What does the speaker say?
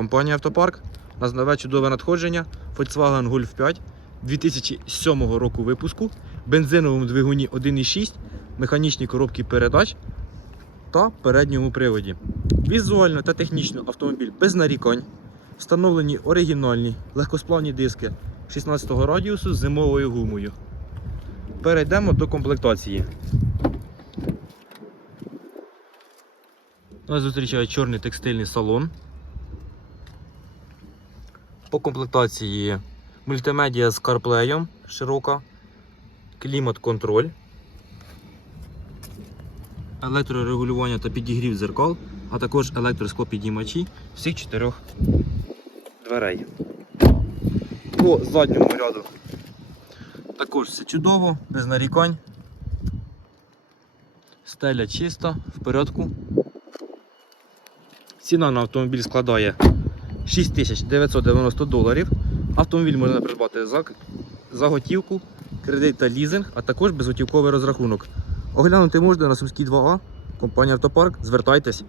компанія Автопарк. У нас нове чудове надходження Volkswagen Golf 5 2007 року випуску, бензиновому двигуні 1.6, механічній коробці передач та передньому приводі. Візуально та технічно автомобіль без нарікань. Встановлені оригінальні легкосплавні диски 16 радіусу з зимовою гумою. Перейдемо до комплектації. Нас зустрічає чорний текстильний салон. По комплектації мультимедіа з CarPlay, широка, клімат-контроль, електрорегулювання та підігрів зеркал, а також електросклопідіймачі всіх чотирьох дверей. По задньому ряду також все чудово, без нарікань. Стеля чиста, в порядку. Ціна на автомобіль складає 6990 доларів. Автомобіль можна придбати за, за готівку, кредит та лізинг, а також безготівковий розрахунок. Оглянути можна на Сумській 2А, компанія Автопарк. Звертайтесь.